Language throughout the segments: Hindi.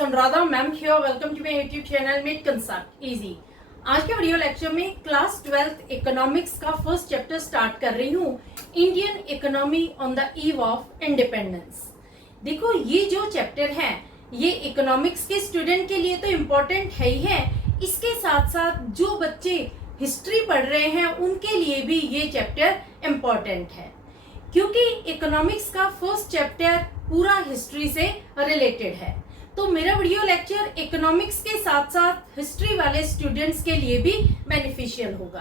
It's Anuradha ma'am here. Welcome to my YouTube channel made concept easy. आज के वीडियो लेक्चर में क्लास 12th इकोनॉमिक्स का फर्स्ट चैप्टर स्टार्ट कर रही हूँ, Indian economy on the eve of independence. देखो, ये जो चैप्टर है ये इकोनॉमिक्स के स्टूडेंट के लिए तो इम्पोर्टेंट है ही है, इसके साथ साथ जो बच्चे हिस्ट्री पढ़ रहे हैं उनके लिए भी ये चैप्टर इम्पोर्टेंट है, क्योंकि इकोनॉमिक्स का फर्स्ट चैप्टर पूरा हिस्ट्री से रिलेटेड है। तो मेरा वीडियो लेक्चर इकोनॉमिक्स के साथ साथ हिस्ट्री वाले स्टूडेंट्स के लिए भी बेनिफिशियल होगा।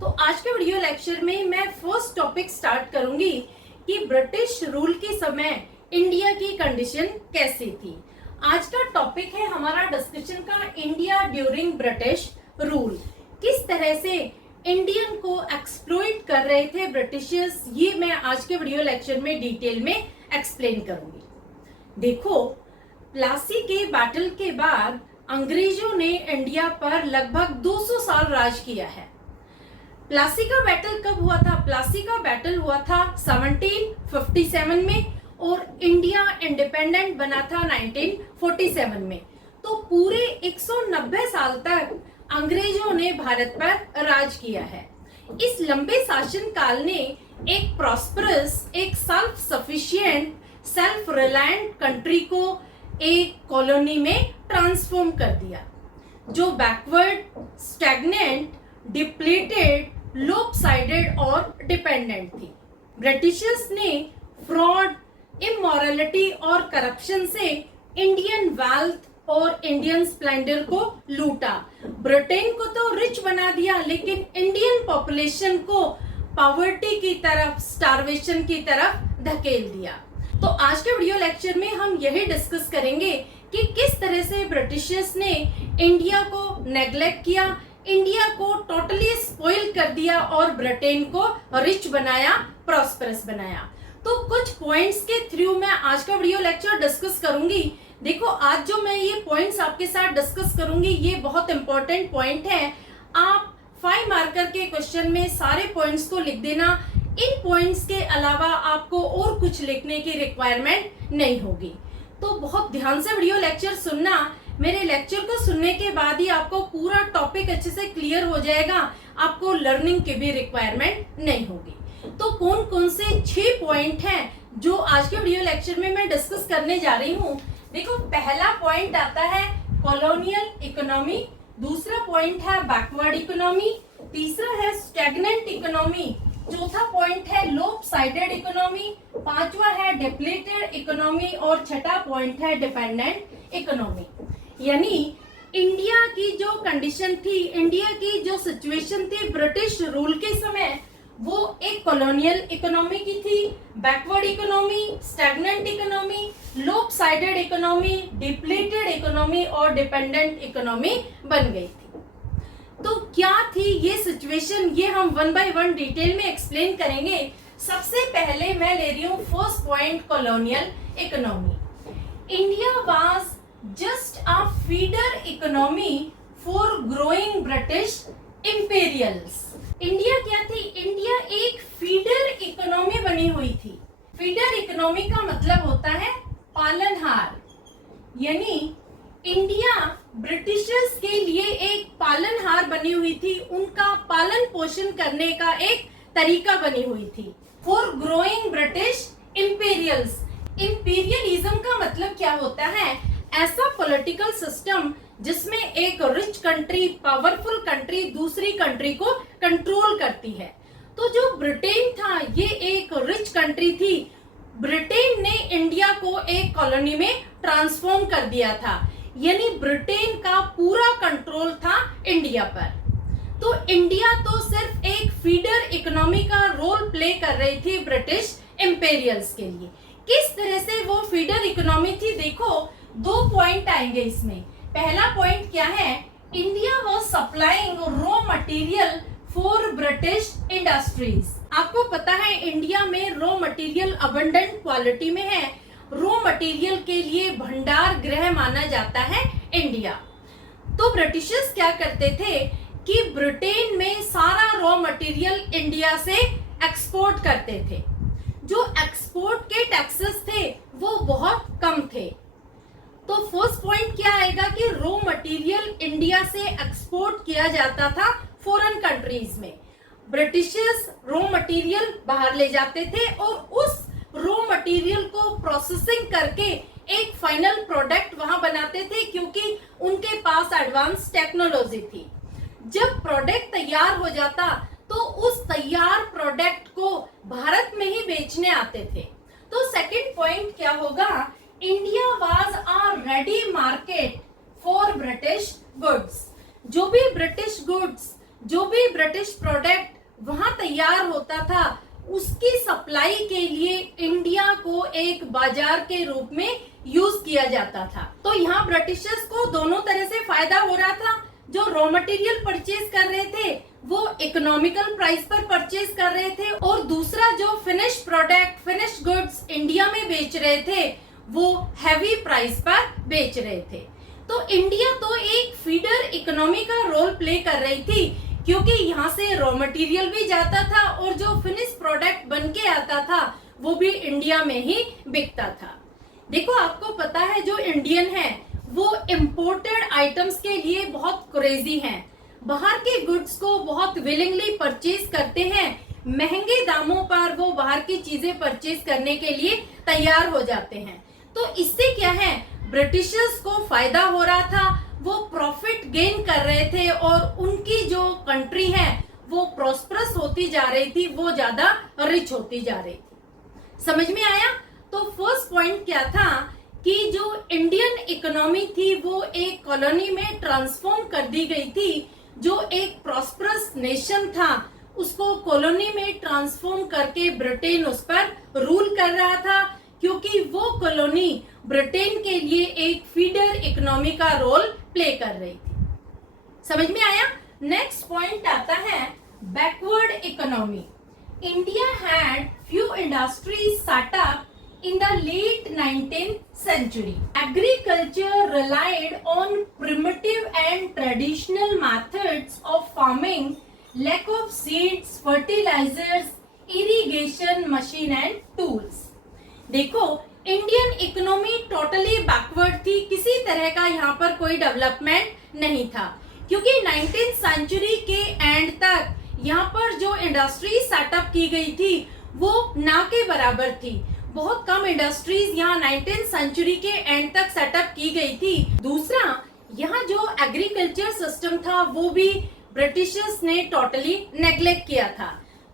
तो आज के वीडियो लेक्चर में मैं फर्स्ट टॉपिक स्टार्ट करूंगी कि ब्रिटिश रूल के समय इंडिया की कंडीशन कैसी थी। आज का टॉपिक है हमारा डिस्कशन का इंडिया ड्यूरिंग ब्रिटिश रूल। किस तरह से इंडियन को एक्सप्लॉइट कर रहे थे ब्रिटिशर्स, ये मैं आज के वीडियो लेक्चर में डिटेल में एक्सप्लेन करूंगी। देखो, प्लासी के बैटल के बाद अंग्रेजों ने इंडिया पर लगभग 200 साल राज किया है। प्लासी का बैटल कब हुआ था? प्लासी का बैटल हुआ था 1757 में और इंडिया इंडिपेंडेंट बना था 1947 में। तो पूरे 190 साल तक अंग्रेजों ने भारत पर राज किया है। इस लंबे शासन काल ने एक प्रॉस्परस, एक self sufficient, self reliant country को एक कॉलोनी में ट्रांसफॉर्म कर दिया, जो बैकवर्ड, स्टैग्नेंट, डिप्लीटेड, लोपसाइडेड और डिपेंडेंट थी। ब्रिटिशर्स ने फ्रॉड, इमोरलिटी और करप्शन से इंडियन वेल्थ और इंडियन स्प्लेंडर को लूटा। ब्रिटेन को तो रिच बना दिया, लेकिन इंडियन पॉपुलेशन को पॉवर्टी की तरफ, स्टारवेशन की तरफ धकेल दिया। तो आज के वीडियो लेक्चर में हम यही डिस्कस करेंगे कि किस तरह से ब्रिटिशर्स ने इंडिया को नेग्लेक्ट किया, इंडिया को टोटली स्पॉइल कर दिया और ब्रिटेन को रिच बनाया, प्रॉस्परस बनाया। तो कुछ पॉइंट्स के थ्रू मैं आज का वीडियो लेक्चर डिस्कस करूंगी। देखो, आज जो मैं ये पॉइंट्स आपके साथ डिस्कस करूंगी ये बहुत इंपॉर्टेंट पॉइंट है। आप 5 मार्कर के क्वेश्चन में सारे पॉइंट्स को लिख देना। इन पॉइंट्स के अलावा आपको और कुछ लिखने की रिक्वायरमेंट नहीं होगी। तो बहुत ध्यान से वीडियो लेक्चर सुनना। मेरे लेक्चर को सुनने के बाद ही आपको पूरा टॉपिक अच्छे से क्लियर हो जाएगा, आपको लर्निंग की भी रिक्वायरमेंट नहीं होगी। तो कौन कौन से 6 पॉइंट हैं जो आज के वीडियो लेक्चर में मैं डिस्कस करने जा रही हूँ। देखो, पहला पॉइंट आता है कॉलोनियल इकोनॉमी, दूसरा पॉइंट है बैकवर्ड इकोनॉमी, तीसरा है स्टैग्नेंट इकोनॉमी, चौथा पॉइंट है लोपसाइडेड इकोनॉमी, पांचवा है डिप्लीटेड इकोनॉमी और छठा पॉइंट है डिपेंडेंट इकोनॉमी। यानी इंडिया की जो कंडीशन थी, इंडिया की जो सिचुएशन थी ब्रिटिश रूल के समय, वो एक कॉलोनियल इकोनॉमी की थी, backward economy, stagnant economy, lopsided economy, depleted economy और डिपेंडेंट इकोनॉमी बन गई थी। तो क्या थी ये सिचुएशन, ये हम 1 बाय 1 डिटेल में एक्सप्लेन करेंगे। सबसे पहले मैं ले रही हूँ first point, colonial economy. India was just a feeder economy for growing British imperials. India क्या थी? इंडिया एक फीडर इकोनॉमी बनी हुई थी। फीडर इकोनॉमी का मतलब होता है पालनहार। यानी इंडिया ब्रिटिशर्स के लिए एक पालनहार बनी हुई थी, उनका पालन पोषण करने का एक तरीका बनी हुई थी। For growing British imperials. Imperialism का मतलब क्या होता है? ऐसा पॉलिटिकल सिस्टम जिसमें एक रिच कंट्री, पावरफुल कंट्री दूसरी कंट्री को कंट्रोल करती है। तो जो ब्रिटेन था ये एक रिच कंट्री थी। ब्रिटेन ने इंडिया को एक कॉलोनी में ट्रांसफॉर्म कर दिया था, यानी ब्रिटेन का पूरा कंट्रोल था इंडिया पर। तो इंडिया तो सिर्फ एक फीडर इकोनॉमी का रोल प्ले कर रही थी ब्रिटिश इंपेरियल्स के लिए। किस तरह से वो फीडर इकोनॉमी थी? देखो, 2 पॉइंट आएंगे इसमें। पहला पॉइंट क्या है? India was supplying raw material for British industries. आपको पता है इंडिया में रॉ मटेरियल अबंडेंट क्वालिटी में है। रॉ मटेरियल के लिए भंडार गृह माना जाता है इंडिया। तो ब्रिटिशर्स क्या करते थे कि ब्रिटेन में सारा रॉ मटेरियल इंडिया से एक्सपोर्ट करते थे। जो एक्सपोर्ट के टैक्सेस थे वो बहुत कम थे। तो तो फर्स्ट पॉइंट क्या आएगा कि रॉ मटेरियल इंडिया से एक्सपोर्ट किया जाता था फॉरेन कंट्रीज में। ब्रिटिशर्स रॉ मटेरियल बाहर ले जाते थे और उस रॉ मटेरियल को प्रोसेसिंग करके एक फाइनल प्रोडक्ट वहां बनाते थे, क्योंकि उनके पास एडवांस टेक्नोलॉजी थी। जब प्रोडक्ट तैयार हो जाता तो उस तैयार प्रोडक्ट को भारत में ही बेचने आते थे। तो सेकंड पॉइंट क्या होगा, India was a ready market for British goods. जो भी ब्रिटिश गुड्स, जो भी ब्रिटिश प्रोडक्ट वहां तैयार होता था, उसकी सप्लाई के लिए इंडिया को एक बाजार के रूप में यूज किया जाता था। तो यहाँ ब्रिटिशर्स को दोनों तरह से फायदा हो रहा था। जो रॉ मटेरियल परचेज कर रहे थे वो इकोनॉमिकल प्राइस पर परचेज कर रहे थे, और दूसरा जो finish product, finish goods India में बेच रहे थे वो हैवी प्राइस पर बेच रहे थे। तो इंडिया तो एक फीडर इकोनॉमी का रोल प्ले कर रही थी, क्योंकि यहाँ से रॉ मटेरियल भी जाता था और जो फिनिश प्रोडक्ट बन के आता था वो भी इंडिया में ही बिकता था। देखो, आपको पता है जो इंडियन है वो इम्पोर्टेड आइटम्स के लिए बहुत क्रेजी हैं, बाहर के गुड्स को बहुत विलिंगली परचेज करते हैं, महंगे दामों पर वो बाहर की चीजें परचेज करने के लिए तैयार हो जाते हैं। तो इससे क्या है, ब्रिटिशर्स को फायदा हो रहा था, वो प्रॉफिट गेन कर रहे थे और उनकी जो कंट्री है वो प्रॉस्परस होती जा रही थी, वो ज्यादा रिच होती जा रही थी। समझ में आया? तो फर्स्ट पॉइंट क्या था कि जो इंडियन इकोनॉमी थी वो एक कॉलोनी में ट्रांसफॉर्म कर दी गई थी। जो एक प्रॉस्परस नेशन था उसको कॉलोनी में ट्रांसफॉर्म करके ब्रिटेन उस पर रूल कर रहा था, क्योंकि वो कॉलोनी ब्रिटेन के लिए एक फीडर इकोनॉमी का रोल प्ले कर रही थी। समझ में आया? नेक्स्ट पॉइंट आता है backward economy. India had few industries set up in the late 19th century. Agriculture relied on primitive and traditional methods of farming, lack of seeds, fertilizers, irrigation machine and tools. देखो, इंडियन इकोनॉमी टोटली बैकवर्ड थी, किसी तरह का यहाँ पर कोई डेवलपमेंट नहीं था, क्योंकि 19th सेंचुरी के एंड तक यहाँ पर जो इंडस्ट्री सेटअप की गई थी वो ना के बराबर थी। बहुत कम इंडस्ट्रीज यहाँ 19th सेंचुरी के एंड तक सेटअप की गई थी। दूसरा, यहाँ जो एग्रीकल्चर सिस्टम था वो भी ब्रिटिशर्स ने टोटली नेग्लेक्ट किया था।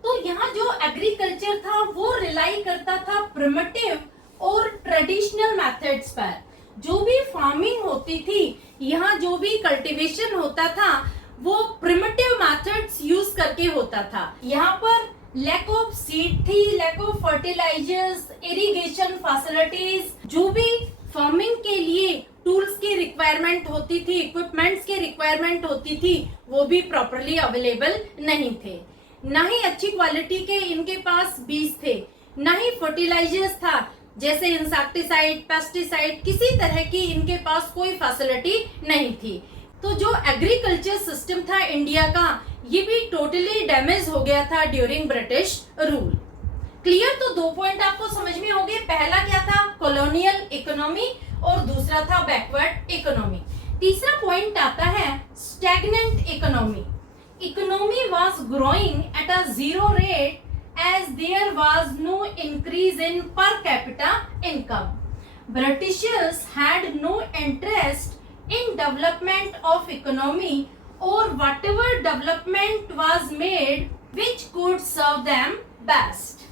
तो यहाँ जो एग्रीकल्चर था वो रिलाई करता था प्रिमिटिव और ट्रेडिशनल मेथड्स पर। जो भी फार्मिंग होती थी, यहाँ जो भी कल्टीवेशन होता था वो प्रिमिटिव मेथड्स यूज करके होता था। यहाँ पर लैक ऑफ सीड थी, lack of fertilisers, irrigation facilities, जो भी फार्मिंग के लिए टूल्स की रिक्वायरमेंट होती थी, इक्विपमेंट्स की रिक्वायरमेंट होती थी, वो भी प्रॉपरली अवेलेबल नहीं थे। ना ही अच्छी क्वालिटी के इनके पास बीज थे, ना ही फर्टिलाइजर्स था, जैसे इंसेक्टिसाइड, पेस्टिसाइड, किसी तरह की इनके पास कोई फैसिलिटी नहीं थी। तो जो एग्रीकल्चर सिस्टम था इंडिया का, ये भी टोटली डैमेज हो गया था ड्यूरिंग ब्रिटिश रूल। क्लियर? तो दो पॉइंट आपको समझ में हो गए। पहला क्या था, कॉलोनियल इकोनॉमी, और दूसरा था बैकवर्ड इकोनॉमी। तीसरा पॉइंट आता है stagnant economy. Economy was growing at a zero rate as there was no increase in per capita income. Britishers had no interest in development of economy or whatever development was made which could serve them best.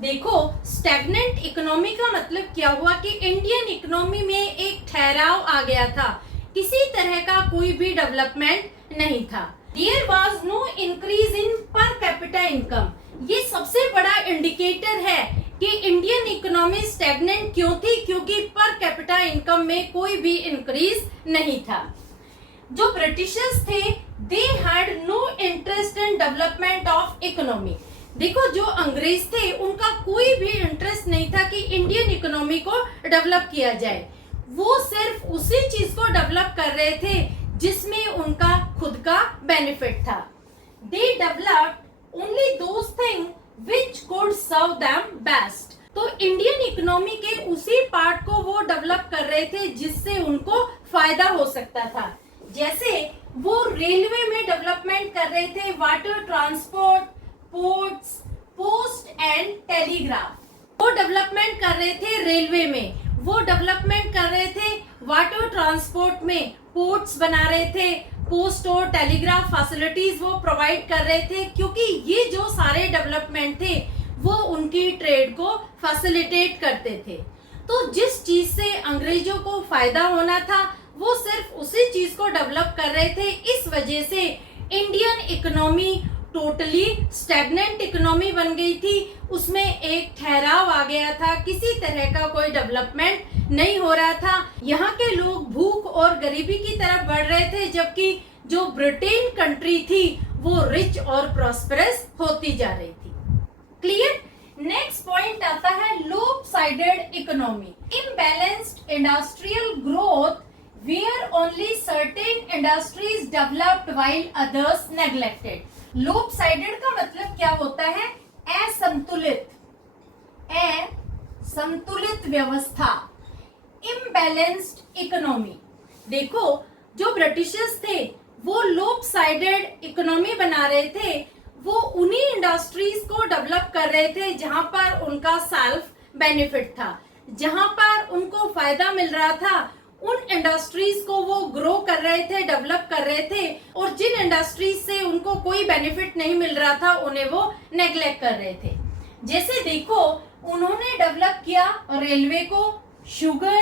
देखो, स्टैग्नेंट इकोनॉमी का मतलब क्या हुआ कि इंडियन इकोनॉमी में एक ठहराव आ गया था, किसी तरह का कोई भी डेवलपमेंट नहीं था. There was no increase in per capita income. ये सबसे बड़ा इंडिकेटर है कि इंडियन इकोनॉमी स्टैग्नेंट क्यों थी, क्योंकि पर कैपिटा इनकम में कोई भी इंक्रीज नहीं था. जो ब्रिटिशर्स थे, they had no interest in development of economy. देखो, जो अंग्रेज थे उनका कोई भी इंटरेस्ट नहीं था कि इंडियन इकोनॉमी को डेवलप किया जाए. वो सिर्फ उसी चीज को डेवलप कर रहे थे जिसमें उनका खुद का बेनिफिट था. They developed only those thing which could serve them best. तो इंडियन इकोनॉमी के उसी पार्ट को वो डेवलप कर रहे थे जिससे उनको फायदा हो सकता था। जैसे वो रेलवे में डेवलपमेंट कर रहे थे, water transport, ports, post and telegraph. वो डेवलपमेंट कर रहे थे रेलवे में, वो डेवलपमेंट कर रहे थे वाटर ट्रांसपोर्ट में, पोर्ट्स बना रहे थे, पोस्ट और टेलीग्राफ फैसिलिटीज वो प्रोवाइड कर रहे थे, क्योंकि ये जो सारे डेवलपमेंट थे वो उनकी ट्रेड को फैसिलिटेट करते थे। तो जिस चीज से अंग्रेजों को फायदा होना था वो सिर्फ उसी चीज को डेवलप कर रहे थे। इस वजह से Indian economy totally stagnant economy बन गई थी, उसमें एक ठहराव आ गया था, किसी तरह का कोई डेवलपमेंट नहीं हो रहा था। यहाँ के लोग भूख और गरीबी की तरफ बढ़ रहे थे, जबकि जो ब्रिटेन कंट्री थी वो रिच और प्रॉस्परस होती जा रही थी। क्लियर? नेक्स्ट पॉइंट आता है lopsided economy, imbalanced industrial growth where only certain industries developed while others neglected। Lopsided का मतलब क्या होता है? असंतुलित व्यवस्था, इम्बैलेंस्ड इकोनॉमी। देखो, जो ब्रिटिशर्स थे वो लोप-साइडेड इकोनॉमी बना रहे थे, वो उन्हीं इंडस्ट्रीज को डेवलप कर रहे थे जहां पर उनका सेल्फ बेनिफिट था, जहां पर उनको फायदा मिल रहा था, उन इंडस्ट्रीज को वो ग्रो कर रहे थे, डेवलप कर रहे थे, और जिन इंडस्ट्रीज से उनको कोई बेनिफिट नहीं मिल रहा था उन्हें वो नेग्लेक्ट कर रहे थे। जैसे देखो, उन्होंने डेवलप किया रेलवे को, शुगर,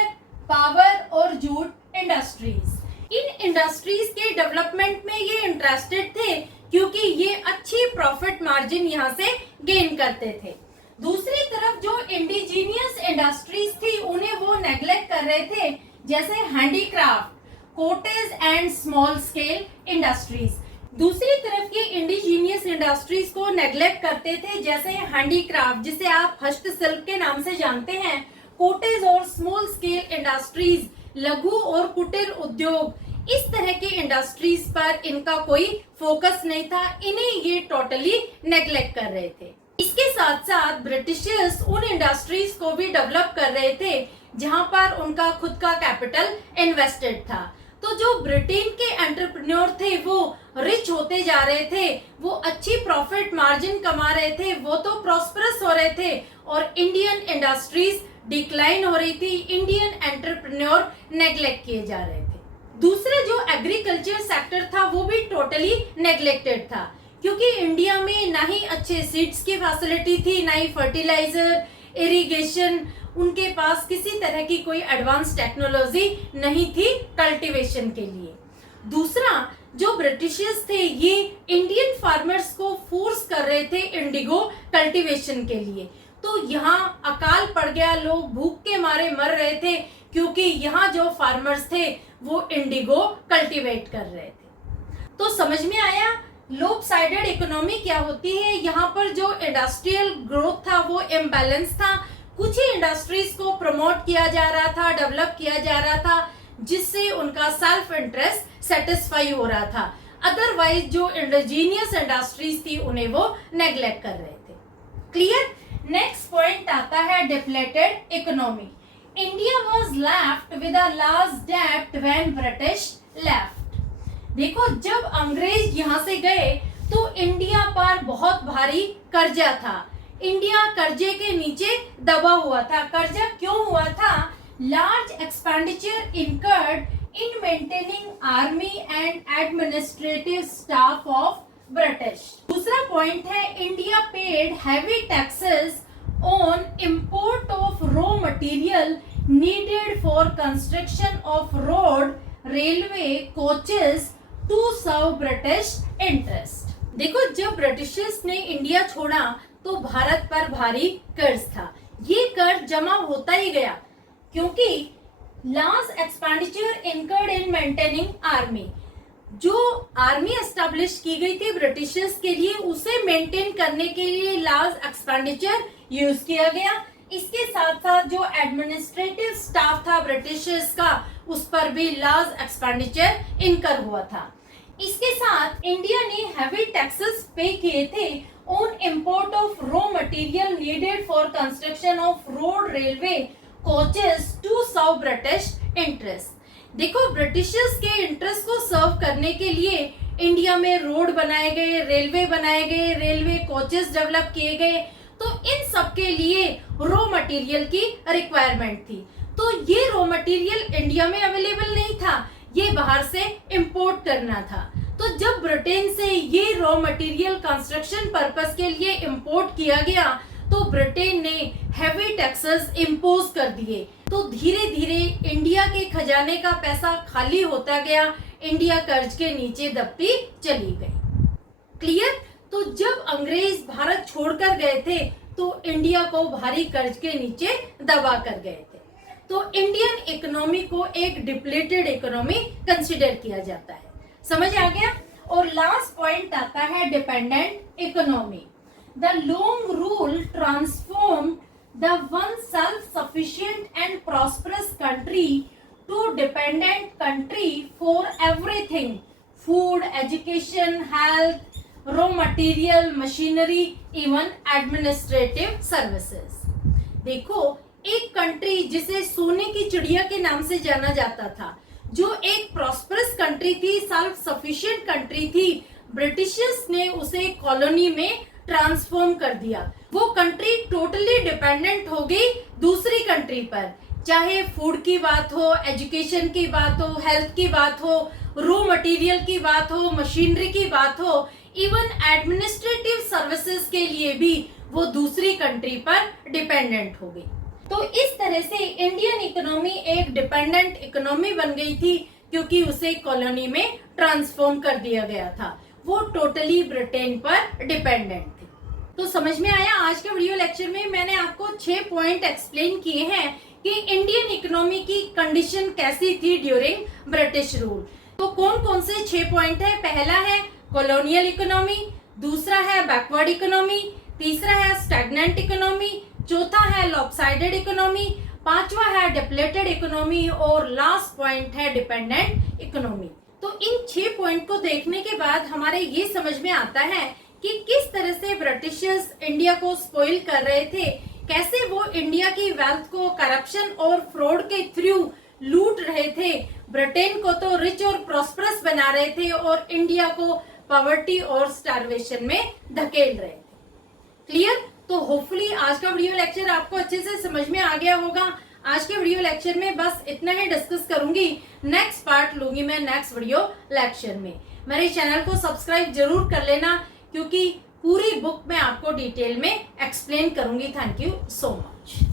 पावर और जूट इंडस्ट्रीज। इन इंडस्ट्रीज के डेवलपमेंट में ये इंटरेस्टेड थे क्योंकि ये अच्छी प्रॉफिट मार्जिन यहाँ से गेन करते थे। दूसरी तरफ जो इंडिजीनियस इंडस्ट्रीज थी उन्हें वो नेग्लेक्ट कर रहे थे, जैसे handicraft, cottage and small scale industries. दूसरी तरफ की इंडिजीनियस इंडस्ट्रीज को नेग्लेक्ट करते थे, जैसे हैंडीक्राफ्ट जिसे आप हस्तशिल्प के नाम से जानते हैं, कोटेज और स्मॉल स्केल इंडस्ट्रीज, लघु और कुटीर उद्योग, इस तरह की इंडस्ट्रीज पर इनका कोई फोकस नहीं था, इन्हें ये टोटली नेग्लेक्ट कर रहे थे। इसके साथ साथ ब्रिटिशर्स उन इंडस्ट्रीज को भी डेवलप कर रहे थे जहां पर उनका खुद का कैपिटल इन्वेस्टेड था। तो जो ब्रिटेन के एंटरप्रेन्योर थे वो रिच होते जा रहे थे, वो अच्छी प्रॉफिट मार्जिन कमा रहे थे, वो तो प्रॉस्परस हो रहे थे, और इंडियन इंडस्ट्रीज डिक्लाइन हो रही थी, इंडियन एंटरप्रेन्योर नेग्लेक्ट किए जा रहे थे। दूसरा जो एग्रीकल्चर सेक्टर था वो भी टोटली नेग्लेक्टेड था, क्योंकि इंडिया में ना ही अच्छे सीड्स की फैसिलिटी थी, ना ही फर्टिलाइजर, इरिगेशन, उनके पास किसी तरह की कोई एडवांस टेक्नोलॉजी नहीं थी कल्टीवेशन के लिए। दूसरा, जो ब्रिटिशर्स थे ये इंडियन फार्मर्स को फोर्स कर रहे थे इंडिगो कल्टीवेशन के लिए, तो यहाँ अकाल पड़ गया, लोग भूख के मारे मर रहे थे क्योंकि यहाँ जो फार्मर्स थे वो इंडिगो कल्टीवेट कर रहे थे। तो समझ में आया लोप-साइडेड इकोनॉमी क्या होती है। यहाँ पर जो इंडस्ट्रियल ग्रोथ था वो इम्बैलेंस था, कुछ ही इंडस्ट्रीज को प्रमोट किया जा रहा था, डेवलप किया जा रहा था, जिससे उनका सेल्फ इंटरेस्ट सेटिस्फाई हो रहा था, अदरवाइज जो इंडिजीनियस इंडस्ट्रीज थी उन्हें वो नेग्लेक्ट कर रहे थे। क्लियर? नेक्स्ट पॉइंट आता है depleted economy. India was left with a large डेब्ट व्हेन ब्रिटिश लेफ्ट। देखो, जब अंग्रेज यहाँ से गए तो इंडिया पर बहुत भारी कर्जा था, इंडिया कर्जे के नीचे दबा हुआ था। कर्जा क्यों हुआ था? Large expenditure incurred in maintaining army and administrative staff of British. दूसरा पॉइंट है India paid heavy taxes on import of raw material needed for construction of road, railway, coaches to serve British interest. देखो, जब ब्रिटिशर्स ने इंडिया छोड़ा तो भारत पर भारी कर्ज था, ये कर्ज जमा होता ही गया क्योंकि large expenditure incurred in maintaining army, जो आर्मी एस्टेब्लिश की गई थी ब्रिटिशर्स के लिए, उसे मेंटेन करने के लिए लार्ज एक्सपेंडिचर यूज किया गया। इसके साथ साथ जो एडमिनिस्ट्रेटिव स्टाफ था ब्रिटिशर्स का, उस पर भी लार्ज एक्सपेंडिचर इनकर हुआ था। इसके साथ इंडिया ने हैवी टैक्सेस पे किए थे on import of raw material needed for construction of road, railway, coaches to serve British interests. देखो ब्रिटिशर्स के इंटरेस्ट को सर्व करने के लिए इंडिया में रोड बनाए गए, रेलवे बनाए गए, रेलवे कोचेस डेवलप किए गए, तो इन सब के लिए रॉ मटेरियल की रिक्वायरमेंट थी। तो ये रॉ मटेरियल इंडिया में अवेलेबल नहीं था, ये बाहर से इंपोर्ट करना था। तो जब ब्रिटेन से ये रॉ मटेरियल कंस्ट्रक्शन पर्पस के लिए इंपोर्ट किया गया तो ब्रिटेन ने हैवी टैक्सेस इम्पोज कर दिए। तो धीरे धीरे इंडिया के खजाने का पैसा खाली होता गया, इंडिया कर्ज के नीचे दबती चली गई। क्लियर? तो जब अंग्रेज भारत छोड़कर गए थे तो इंडिया को भारी कर्ज के नीचे दबा कर गए थे। तो इंडियन इकोनॉमी को एक डिप्लेटेड इकोनॉमी कंसिडर किया जाता है। समझ आ गया? और लास्ट पॉइंट आता है dependent economy. The long rule transform the one self sufficient and prosperous country to dependent country for everything, food, education, health, raw material, machinery, even administrative services. देखो, एक कंट्री जिसे सोने की चिड़िया के नाम से जाना जाता था, जो एक प्रॉस्परस कंट्री थी, सेल्फ सफिशिएंट कंट्री थी, ब्रिटिशर्स ने उसे कॉलोनी में ट्रांसफॉर्म कर दिया। वो कंट्री टोटली डिपेंडेंट हो गई दूसरी कंट्री पर, चाहे फूड की बात हो, एजुकेशन की बात हो, हेल्थ की बात हो, रॉ मटेरियल की बात हो, मशीनरी की बात हो, इवन एडमिनिस्ट्रेटिव सर्विसेज के लिए भी वो दूसरी कंट्री पर डिपेंडेंट हो गई। तो इस तरह से इंडियन इकोनॉमी एक डिपेंडेंट इकोनॉमी बन गई थी क्योंकि उसे कॉलोनी में ट्रांसफॉर्म कर दिया गया था। वो टोटली ब्रिटेन पर डिपेंडेंट थी। तो समझ में आया? आज के वीडियो लेक्चर में मैंने आपको 6 पॉइंट एक्सप्लेन किए हैं कि इंडियन इकोनॉमी की कंडीशन कैसी थी ड्यूरिंग ब्रिटिश रूल। तो कौन कौन से 6 पॉइंट है? पहला है कॉलोनियल इकोनॉमी, दूसरा है बैकवर्ड इकोनॉमी, तीसरा है स्टैग्नेंट इकोनॉमी, चौथा है लॉपसाइडेड इकोनॉमी, पांचवा है डिप्लेटेड इकोनॉमी और लास्ट पॉइंट है डिपेंडेंट इकोनॉमी। तो इन 6 पॉइंट को देखने के बाद हमारे ये समझ में आता है कि किस तरह से ब्रिटिशर्स इंडिया को स्पॉइल कर रहे थे, कैसे वो इंडिया की वेल्थ को करप्शन और फ्रॉड के थ्रू लूट रहे थे, ब्रिटेन को तो रिच और प्रॉस्परस बना रहे थे और इंडिया को पॉवर्टी और स्टारवेशन में धकेल रहे थे। क्लियर? तो होपफुली आज का वीडियो लेक्चर आपको अच्छे से समझ में आ गया होगा। आज के वीडियो लेक्चर में बस इतना ही डिस्कस करूंगी, नेक्स्ट पार्ट लूंगी मैं नेक्स्ट वीडियो लेक्चर में। मेरे चैनल को सब्सक्राइब जरूर कर लेना क्योंकि पूरी बुक मैं आपको डिटेल में एक्सप्लेन करूंगी। Thank you so much.